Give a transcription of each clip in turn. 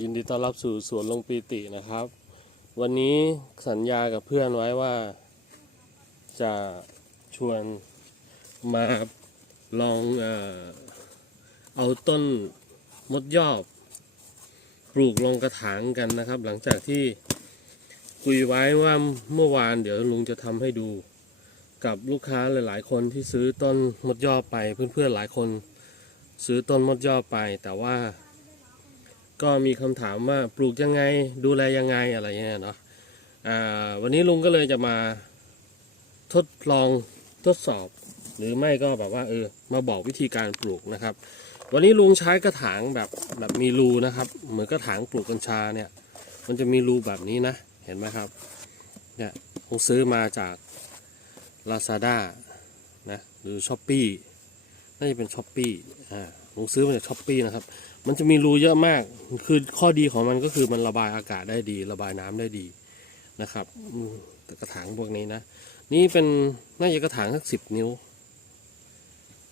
ยินดีต้อนรับสู่สวนลงปีตินะครับ วันนี้สัญญากับเพื่อนไว้ว่า จะชวนมาลองเออเอาต้นมดยอบปลูกลงกระถางกันนะครับ หลังจากที่คุยไว้ว่าเมื่อวานเดี๋ยวลุงจะทำให้ดูกับลูกค้าหลาย ๆ คนที่ซื้อต้นมดยอบไปเพื่อนๆหลายคนซื้อต้นมดยอบไปแต่ว่า ก็มีคำถามว่าปลูกยังไงดูแลยังไงอะไรเงี้ยเนาะวันนี้ลุงก็เลยจะมาทดลองทดสอบ หรือไม่ก็แบบว่าเออมาบอกวิธีการปลูกนะครับ วันนี้ลุงใช้กระถางแบบแบบมีรูนะครับ เหมือนกระถางปลูกกัญชาเนี่ย มันจะมีรูแบบนี้นะ เห็นไหมครับเนี่ยลุงซื้อมาจาก Lazada นะหรือ s h อ p e e น่าจะเป็น s h อ p e e อ่า ลุงซื้อมาจาก s h อ p e e นะครับ มันจะมีรูเยอะมาก คือข้อดีของมันก็คือมันระบายอากาศได้ดี ระบายน้ำได้ดีนะครับกระถางพวกนี้นะ นี่เป็นน่าจะกระถางสักสิบนิ้ว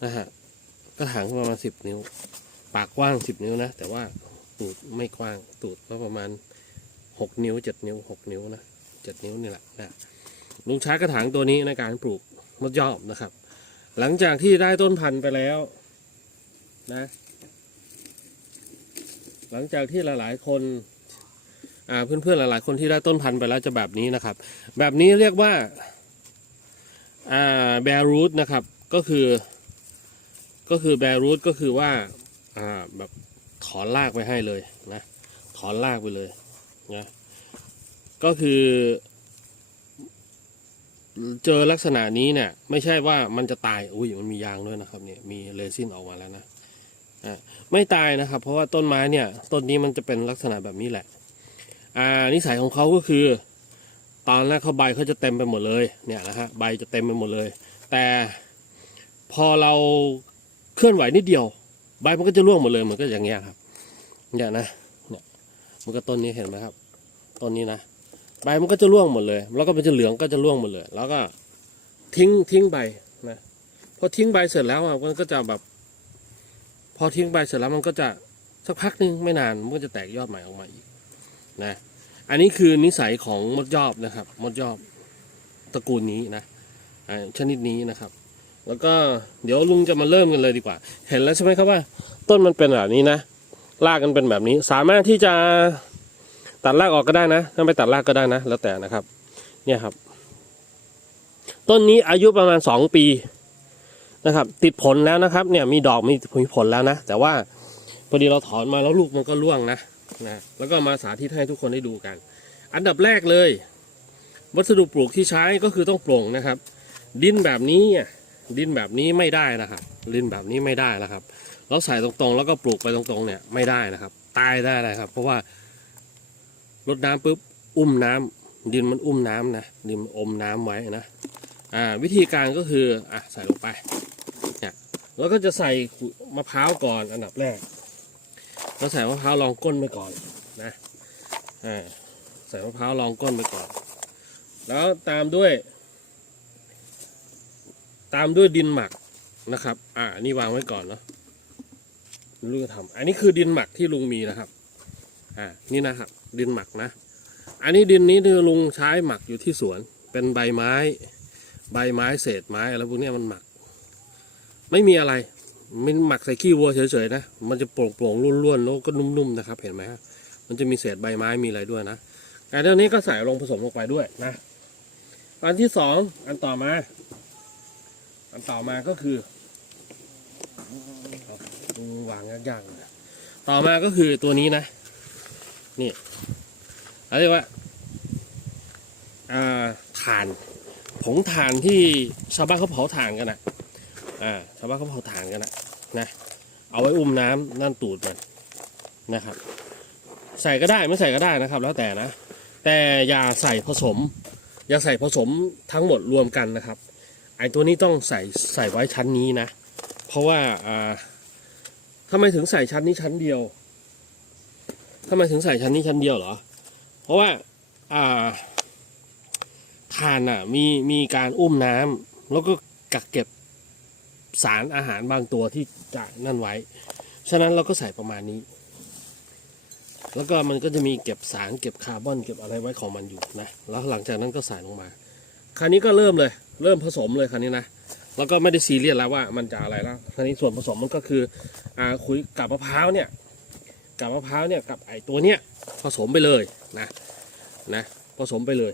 นะฮะ กระถางประมาณสิบนิ้ว ปากกว้างสิบนิ้วนะ แต่ว่าตูดไม่กว้าง ตูดก็ประมาณหกนิ้วเจ็ดนิ้วหกนิ้วนะเจ็ดนิ้วนี่แหละนะลุงใช้กระถางตัวนี้ในการปลูกมดยอบนะครับ หลังจากที่ได้ต้นพันธุ์ไปแล้ว นะ หลังจากที่หลาย ๆ คนเพื่อนๆหลาย ๆ คนที่ได้ต้นพันธุ์ไปแล้วจะแบบนี้นะครับ แบบนี้เรียกว่าแบรูทนะครับ ก็คือ ก็คือแบรูทก็คือว่าแบบถอนรากไปให้เลยนะ ถอนรากไปเลยนะก็คือเจอลักษณะนี้เนี่ย ไม่ใช่ว่ามันจะตายอุ้ยมันมียางด้วยนะครับเนี่ยมีเรซินออกมาแล้วนะ ไม่ตายนะครับ เพราะว่าต้นไม้เนี่ยต้นนี้มันจะเป็นลักษณะแบบนี้แหละอ่านิสัยของเขาก็คือ ตอนแรกเขาใบเขาจะเต็มไปหมดเลยเนี่ยนะฮะใบจะเต็มไปหมดเลย แต่พอเราเคลื่อนไหวนิดเดียว ใบมันก็จะร่วงหมดเลยเหมือนก็อย่างเงี้ยครับเนี่ยนะเนี่ยมันก็ต้นนี้เห็นไหมครับต้นนี้นะใบมันก็จะร่วงหมดเลย แล้วก็มันจะเหลืองก็จะร่วงหมดเลย แล้วก็ทิ้งทิ้งใบนะพอทิ้งใบเสร็จแล้วอะมันก็จะแบบ พอทิ้งไปเสร็จแล้วมันก็จะสักพักนึงไม่นานมันก็จะแตกยอดใหม่ออกมาอีกนะอันนี้คือนิสัยของมดยอบนะครับ มดยอบตระกูลนี้นะชนิดนี้นะครับ แล้วก็เดี๋ยวลุงจะมาเริ่มกันเลยดีกว่า เห็นแล้วใช่ไหมครับว่า ต้นมันเป็นแบบนี้นะรากกันเป็นแบบนี้ สามารถที่จะตัดรากออกก็ได้นะ ถ้าไม่ตัดรากก็ได้นะ แล้วแต่นะครับ เนี่ยครับ ต้นนี้อายุประมาณสองปี นะครับ ติดผลแล้วนะครับ เนี่ยมีดอกมีผลแล้วนะ แต่ว่าพอดีเราถอนมาแล้วลูกมันก็ร่วงนะนะแล้วก็มาสาธิตให้ทุกคนได้ดูกัน อันดับแรกเลย วัสดุปลูกที่ใช้ก็คือต้องโปร่งนะครับ ดินแบบนี้อะดินแบบนี้ไม่ได้นะครับดินแบบนี้ไม่ได้นะครับ เราใส่ตรงๆ แล้วก็ปลูกไปตรงๆเนี่ยไม่ได้นะครับ ตายได้นะครับ เพราะว่ารดน้ำปุ๊บอุ้มน้ำดินมันอุ้มน้ำนะดินมันอมน้ำไว้นะอ่าวิธีการก็คืออะใส่ลงไป แล้วก็จะใส่มะพร้าวก่อนอันดับแรกเราใส่มะพร้าวรองก้นไปก่อนนะอ่าใส่มะพร้าวรองก้นไปก่อน แล้วตามด้วย ตามด้วยดินหมักนะครับ อ่านี่วางไว้ก่อนเนาะลุงจะทำอันนี้คือดินหมักที่ลุงมีนะครับ อ่า นี่นะครับ ดินหมักนะ อันนี้ดินนี้ที่ลุงใช้หมักอยู่ที่สวน เป็นใบไม้ ใบไม้เศษไม้อะไรพวกนี้มันหมัก ไม่มีอะไร มันหมักใส่ขี้วัวเฉยๆนะ มันจะโปร่งๆร่วนๆแล้วก็นุ่มๆนะครับ เห็นไหมครมันจะมีเศษใบไม้มีอะไรด้วยนะอันเดี๋ยวนี้ก็ใส่ลงผสมลงไปด้วยนะ อันที่สองอันต่อมา อันต่อมาก็คือเอาวางยากๆนะต่อมาก็คือตัวนี้นะ นี่เขาเรียกว่าอ่าถ่าน ผงถ่านที่ชาวบ้านเขาเผาถ่านกันนะ อ่าชาวบ้านเขาเผาถ่านกันนะนะ เอาไว้อุ้มน้ำนั่นตูดมันนะครับ ใส่ก็ได้ไม่ใส่ก็ได้นะครับ แล้วแต่นะ แต่อย่าใส่ผสม อย่าใส่ผสมทั้งหมดรวมกันนะครับ ไอตัวนี้ต้องใส่ใส่ไว้ชั้นนี้นะ เพราะว่าอ่าทำไมถึงใส่ชั้นนี้ชั้นเดียวทำไมถึงใส่ชั้นนี้ชั้นเดียวเหรอ เพราะว่าอ่าถ่านอะมีมีการอุ้มน้ำแล้วก็กักเก็บ สารอาหารบางตัวที่จะนั่นไว้ ฉะนั้นเราก็ใส่ประมาณนี้ แล้วก็มันก็จะมีเก็บสารเก็บคาร์บอนเก็บอะไรไว้ของมันอยู่นะ แล้วหลังจากนั้นก็ใส่ลงมา คราวนี้ก็เริ่มเลย เริ่มผสมเลยคราวนี้นะ แล้วก็ไม่ได้ซีเรียสแล้วว่ามันจะอะไรแล้วคราวนี้ส่วนผสมมันก็คืออ่าคุยกับมะพร้าวเนี่ยกับมะพร้าวเนี่ยกับไอตัวเนี้ยผสมไปเลยนะนะผสมไปเลย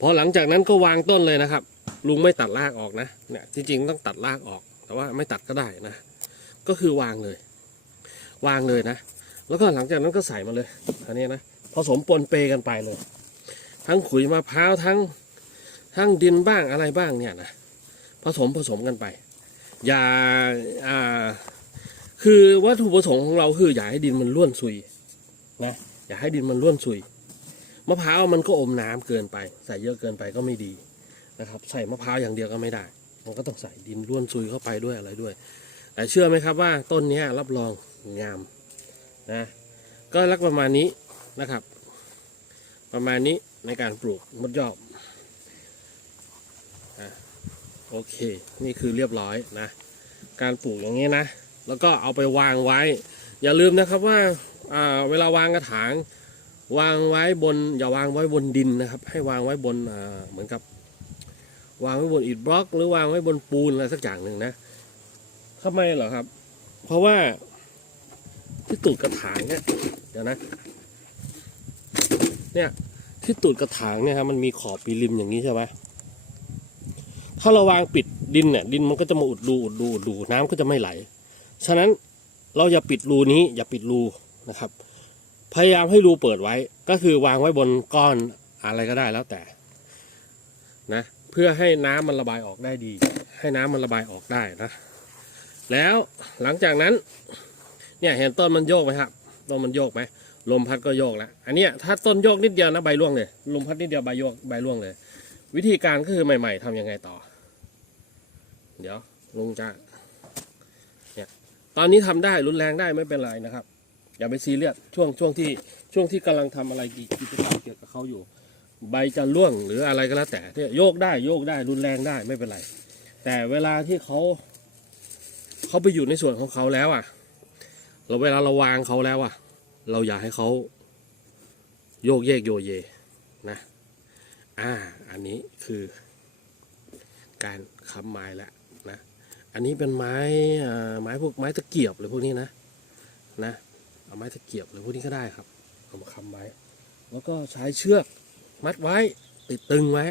พอหลังจากนั้นก็วางต้นเลยนะครับ ลุงไม่ตัดรากออกนะเนี่ยจริง ๆ ต้องตัดรากออก แต่ว่าไม่ตัดก็ได้นะ ก็คือวางเลย วางเลยนะ แล้วก็หลังจากนั้นก็ใส่มาเลยอันนี้นะผสมปนเปกันไปเลย ทั้งขุยมะพร้าวทั้งทั้งดินบ้างอะไรบ้างเนี่ยนะผสมผสมกันไป อย่าอ่าคือวัตถุประสงค์ของเราคืออย่าให้ดินมันร่วนซุยนะอย่าให้ดินมันร่วนซุยมะพร้าวมันก็อมน้ำเกินไป ใส่เยอะเกินไปก็ไม่ดี นะครับ ใส่มะพร้าวอย่างเดียวก็ไม่ได้ มันก็ต้องใส่ดินร่วนซุยเข้าไปด้วยอะไรด้วย แต่เชื่อไหมครับว่าต้นนี้รับรองงามนะก็ลักประมาณนี้นะครับ ประมาณนี้ในการปลูกมดยอบโอเค นี่คือเรียบร้อยนะ การปลูกอย่างนี้นะ แล้วก็เอาไปวางไว้ อย่าลืมนะครับว่าอ่าเวลาวางกระถาง วางไว้บน อย่าวางไว้บนดินนะครับ ให้วางไว้บนเหมือนกับ วางไว้บนอิฐบล็อก หรือวางไว้บนปูนอะไรสักอย่างหนึ่งนะทำไมเหรอครับ เพราะว่าที่ตูดกระถางเนี่ยเดี๋ยวนะ เนี่ยที่ตูดกระถางเนี่ยครับมันมีขอบปีริมอย่างนี้ใช่ไหมถ้าเราวางปิดดินเนี่ยดินมันก็จะมาอุดรูอุดรูอุดรูน้ำก็จะไม่ไหล ฉะนั้นเราอย่าปิดรูนี้ อย่าปิดรูนะครับ พยายามให้รูเปิดไว้ ก็คือวางไว้บนก้อนอะไรก็ได้แล้วแต่ นะ เพื่อให้น้ำมันระบายออกได้ดี ให้น้ำมันระบายออกได้นะ แล้วหลังจากนั้น เนี่ยเห็นต้นมันโยกไหมครับต้นมันโยกไหมลมพัดก็โยกแล้วอันนี้ถ้าต้นโยกนิดเดียวนะใบร่วงเลยลมพัดนิดเดียวใบโยกใบร่วงเลย วิธีการก็คือใหม่ ๆทำยังไงต่อ เดี๋ยวลุงจะเนี่ยตอนนี้ทำได้รุนแรงได้ไม่เป็นไรนะครับ อย่าไปซีเรียสช่วงช่วงที่ช่วงที่กำลังทำอะไรกิจกรรมเกี่ยวกับเขาอยู่ ใบจะร่วงหรืออะไรก็แล้วแต่เนี่ยโยกได้โยกได้รุนแรงได้ไม่เป็นไร แต่เวลาที่เขาเขาไปอยู่ในส่วนของเขาแล้วอะ เราเวลาเราวางเขาแล้วอะ เราอยากให้เขาโยกเยกโยเยนะ อ่า อันนี้คือการค้ำไม้แล้วนะ อันนี้เป็นไม้อ่าไม้พวกไม้ตะเกียบหรือพวกนี้นะ นะ เอาไม้ตะเกียบหรือพวกนี้ก็ได้ครับ เอามาค้ำไว้แล้วก็ใช้เชือก มัดไว้ติดตึงไว้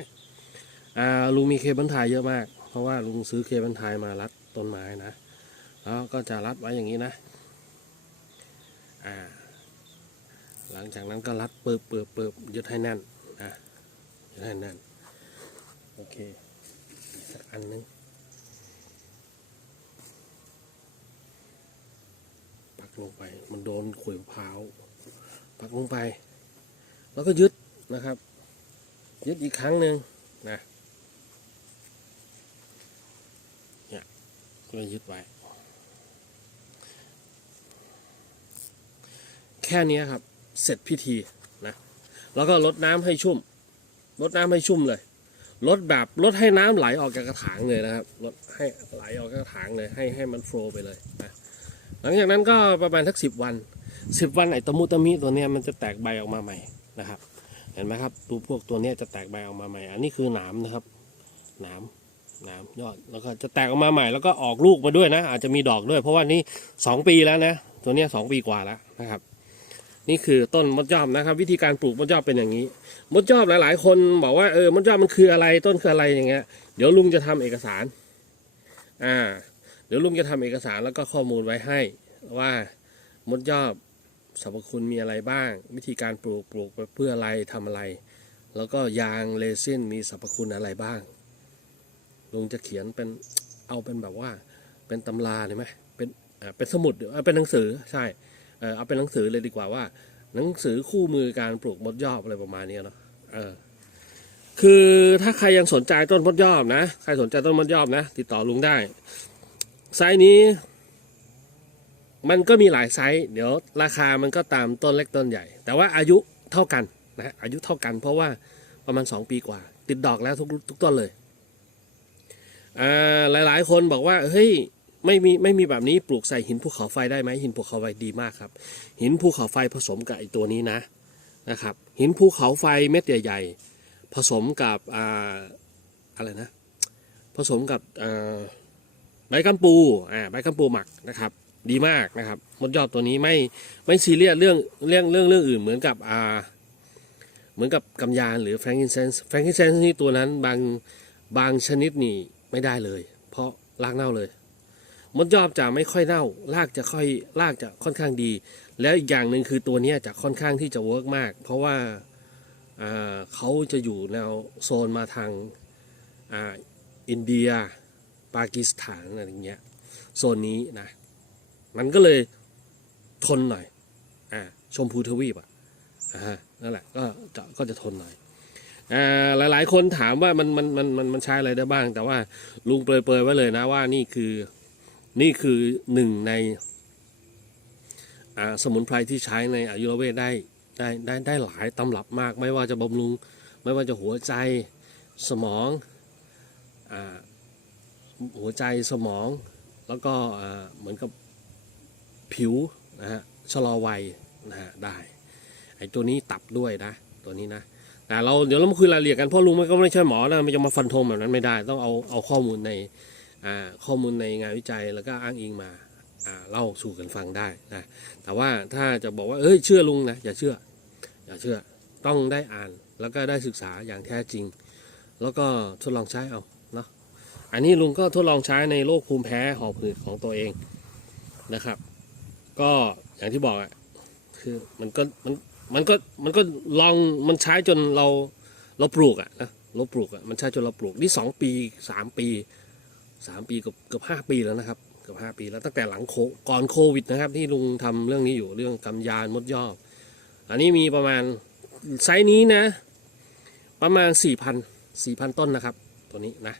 อ่าลุงมีเคบิลไทยเยอะมาก เพราะว่าลุงซื้อเคบิลไทยมารัดต้นไม้นะแล้วก็จะรัดไว้อย่างนี้นะอ่าหลังจากนั้นก็รัดเปิบเปิบเปิบยึดให้แน่นนะยึดให้แน่นโอเคอีกสักอันนึงปักลงไปมันโดนขวยมะพร้าวปักลงไป แล้วก็ยึดนะครับ ยึดอีกครั้งหนึ่งนะเนี่ยก็เลยยึดไว้ แค่นี้ครับ เสร็จพิธีนะแล้วก็ลดน้ำให้ชุ่มลดน้ำให้ชุ่มเลยลดแบบลดให้น้ำไหลออกจากกระถางเลยนะครับลดให้ไหลออกจากกระถางเลยให้ให้มันโฟล์ไปเลยนะหลังจากนั้นก็ประมาณสักสิบวันสิบวันไอ้ตะมุตะมิตัวเนี้ยมันจะแตกใบออกมาใหม่นะครับ เห็นไหมครับ ดูพวกตัวนี้จะแตกใบออกมาใหม่ อันนี้คือหนามนะครับ หนามหนามยอด แล้วก็จะแตกออกมาใหม่ แล้วก็ออกลูกมาด้วยนะ อาจจะมีดอกด้วย เพราะว่านี่สองปีแล้วนะ ตัวนี้สองปีกว่าแล้วนะครับ นี่คือต้นมดยอมนะครับ วิธีการปลูกมดยอมเป็นอย่างนี้ มดยอมหลาย ๆ คนบอกว่าเออ มดยอมมันคืออะไร ต้นคืออะไรอย่างเงี้ย เดี๋ยวลุงจะทำเอกสาร อ่า เดี๋ยวลุงจะทำเอกสารแล้วก็ข้อมูลไว้ให้ว่า มดยอม สรรพคุณมีอะไรบ้าง วิธีการปลูกปลูกไปเพื่ออะไรทำอะไร แล้วก็ยางเรซินมีสรรพคุณอะไรบ้างลุงจะเขียนเป็นเอาเป็นแบบว่าเป็นตำราเลยไหมเป็นเป็นสมุดเออเป็นหนังสือใช่เออเอาเป็นหนังสือเลยดีกว่าว่า หนังสือคู่มือการปลูกมดยอบอะไรประมาณนี้เนาะเออคือถ้าใครยังสนใจต้นมดยอบนะ ใครสนใจต้นมดยอบนะ ติดต่อลุงได้ไซส์นี้ มันก็มีหลายไซส์ เดี๋ยวราคามันก็ตามต้นเล็กต้นใหญ่ แต่ว่าอายุเท่ากันนะอายุเท่ากันเพราะว่าประมาณ 2 ปีกว่า ติดดอกแล้วทุกทุกต้นเลยอ่ายหลายคนบอกว่าเฮ้ยไม่มีไม่มีแบบนี้ปลูกใส่หินภูเขาไฟได้ไหมหินภูเขาไฟดีมากครับ หินภูเขาไฟผสมกับไอตัวนี้นะนะครับ หินภูเขาไฟเม็ดใหญ่ๆ ผสมกับอ่าอะไรนะ ผสมกับใบกัมปูอ่าใบกัมปูหมักนะครับ ดีมากนะครับ มดยอดตัวนี้ไม่ไม่ซีเรียสเรื่องเรื่องเรื่องเรื่องอื่นเหมือนกับอ่าเหมือนกับกำยานหรือแฟรงกินเซนส์แฟรงกินเซนส์นี่ตัวนั้นบางบางชนิดนี่ไม่ได้เลย เพราะรากเน่าเลย มดยอดจะไม่ค่อยเน่ารากจะค่อยรากจะค่อนข้างดี แล้วอีกอย่างหนึ่งคือตัวนี้จะค่อนข้างที่จะเวิร์กมาก เพราะว่าอ่าเขาจะอยู่แนวโซนมาทางอ่าอินเดีย ปากีสถานอะไรอย่างเงี้ยโซนนี้นะ มันก็เลยทนหน่อยอ่าชมพูทวีปอะอ่านั่นแหละก็จะก็จะทนหน่อยอ่าหลายๆ คนถามว่ามันมันมันมันมันใช้อะไรได้บ้าง แต่ว่าลุงเปรยๆไว้เลยนะว่านี่คือนี่คือหนึ่งในอ่าสมุนไพรที่ใช้ในอายุรเวทได้ได้ได้ได้หลายตำรับมาก ไม่ว่าจะบำรุง ไม่ว่าจะหัวใจสมองอ่าหัวใจสมองแล้วก็เหมือนกับ ผิวนะฮะชะลอวัยนะฮะได้ไอ้ตัวนี้ตับด้วยนะ ตัวนี้นะแต่เราเดี๋ยวเรามาคุยรายละเอียดกันเพราะลุงมันก็ไม่ใช่หมอนะมันจะมาฟันธงแบบนั้นไม่ได้ ต้องเอาเอาข้อมูลในอ่าข้อมูลในงานวิจัยแล้วก็อ้างอิงมาอ่าเล่าสู่กันฟังได้นะแต่ว่าถ้าจะบอกว่าเอ้ยเชื่อลุงนะอย่าเชื่อ อย่าเชื่อต้องได้อ่านแล้วก็ได้ศึกษาอย่างแท้จริง แล้วก็ทดลองใช้เอาเนาะอันนี้ลุงก็ทดลองใช้ในโรคภูมิแพ้หอบหืดของตัวเองนะครับ ก็อย่างที่บอกอะคือมันก็มันมันก็มันก็ลองมันใช้จนเราเราปลูกอะนะเราปลูกอะมันใช้จนเราปลูกนี่สองปีสามปีสามปีเกือบเกือบห้าปีแล้วนะครับเกือบห้าปีแล้วตั้งแต่หลังโคก่อนโควิดนะครับ ที่ลุงทำเรื่องนี้อยู่เรื่องกำยานมดยอกอันนี้มีประมาณไซส์นี้นะ ประมาณสี่พันสี่พันต้นนะครับ ตัวนี้นะ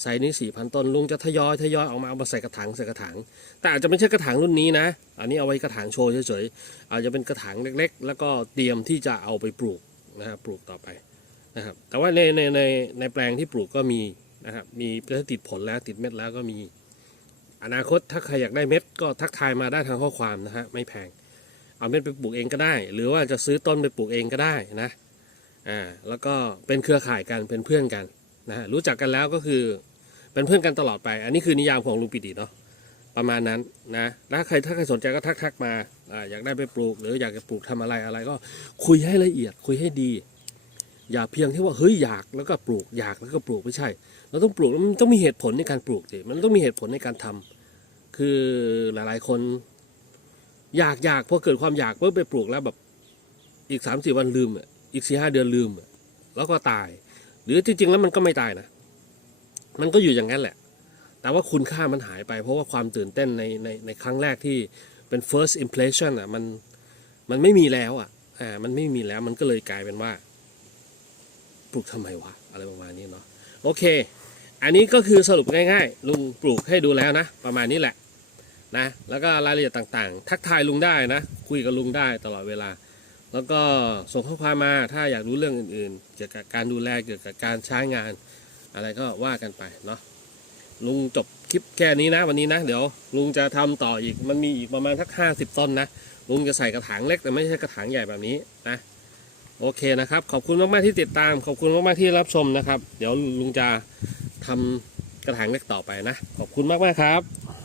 ไซส์นี้สี่พันต้นลุงจะทยอยทยอยออกมาเอามาใส่กระถางใส่กระถาง แต่อาจจะไม่ใช่กระถางรุ่นนี้นะ อันนี้เอาไว้กระถางโชว์เฉยๆอาจจะเป็นกระถางเล็ก ๆ แล้วก็เตรียมที่จะเอาไปปลูกนะครับปลูกต่อไปนะครับแต่ว่าในในในในแปลงที่ปลูกก็มีนะครับมีติดผลแล้วติดเม็ดแล้วก็มี อนาคตถ้าใครอยากได้เม็ดก็ทักทายมาได้ทางข้อความนะฮะไม่แพง เอาเม็ดไปปลูกเองก็ได้ หรือว่าจะซื้อต้นไปปลูกเองก็ได้นะอ่าแล้วก็เป็นเครือข่ายกันเป็นเพื่อนกันนะฮะรู้จักกันแล้วก็คือ เป็นเพื่อนกันตลอดไป อันนี้คือนิยามของลุงปิติเนาะประมาณนั้นนะถ้าใครถ้าใครสนใจก็ทักทักมาอ่าอยากได้ไปปลูก หรืออยากจะปลูกทำอะไรอะไรก็คุยให้ละเอียด คุยให้ดี อย่าเพียงแค่ว่าเฮ้ยอยากแล้วก็ปลูกอยากแล้วก็ปลูกไม่ใช่ เราต้องปลูกมันต้องมีเหตุผลในการปลูกสิมันต้องมีเหตุผลในการทำคือหลายๆคน อยากอยากพอเกิดความอยากเพิ่ไปปลูกแล้วแบบอีกสามสี่วันลืมอีกสี่ห้าเดือนลืมแล้วก็ตาย หรือจริงๆแล้วมันก็ไม่ตายนะ มันก็อยู่อย่างนั้นแหละ แต่ว่าคุณค่ามันหายไป เพราะว่าความตื่นเต้นในในในครั้งแรกที่เป็น first impression อะมันมันไม่มีแล้วอะอ่ามันไม่มีแล้วมันก็เลยกลายเป็นว่าปลูกทำไมวะอะไรประมาณนี้เนาะโอเค อันนี้ก็คือสรุปง่ายๆ ลุงปลูกให้ดูแล้วนะ ประมาณนี้แหละนะแล้วก็รายละเอียดต่างๆ ทักทายลุงได้นะ คุยกับลุงได้ตลอดเวลา แล้วก็ส่งข้อความมาถ้าอยากรู้เรื่องอื่นๆ เกี่ยวกับการดูแลเกี่ยวกับการใช้งาน อะไรก็ว่ากันไปเนาะลุงจบคลิปแค่นี้นะวันนี้นะ เดี๋ยวลุงจะทำต่ออีกมันมีอีกประมาณทักห้าสิบต้นนะลุงจะใส่กระถางเล็กแต่ไม่ใช่กระถางใหญ่แบบนี้นะโอเคนะครับ ขอบคุณมาก ๆ ที่ติดตาม ขอบคุณมาก ๆ ที่รับชมนะครับ เดี๋ยวลุงจะทำกระถางเล็กต่อไปนะ ขอบคุณมาก ๆ ครับ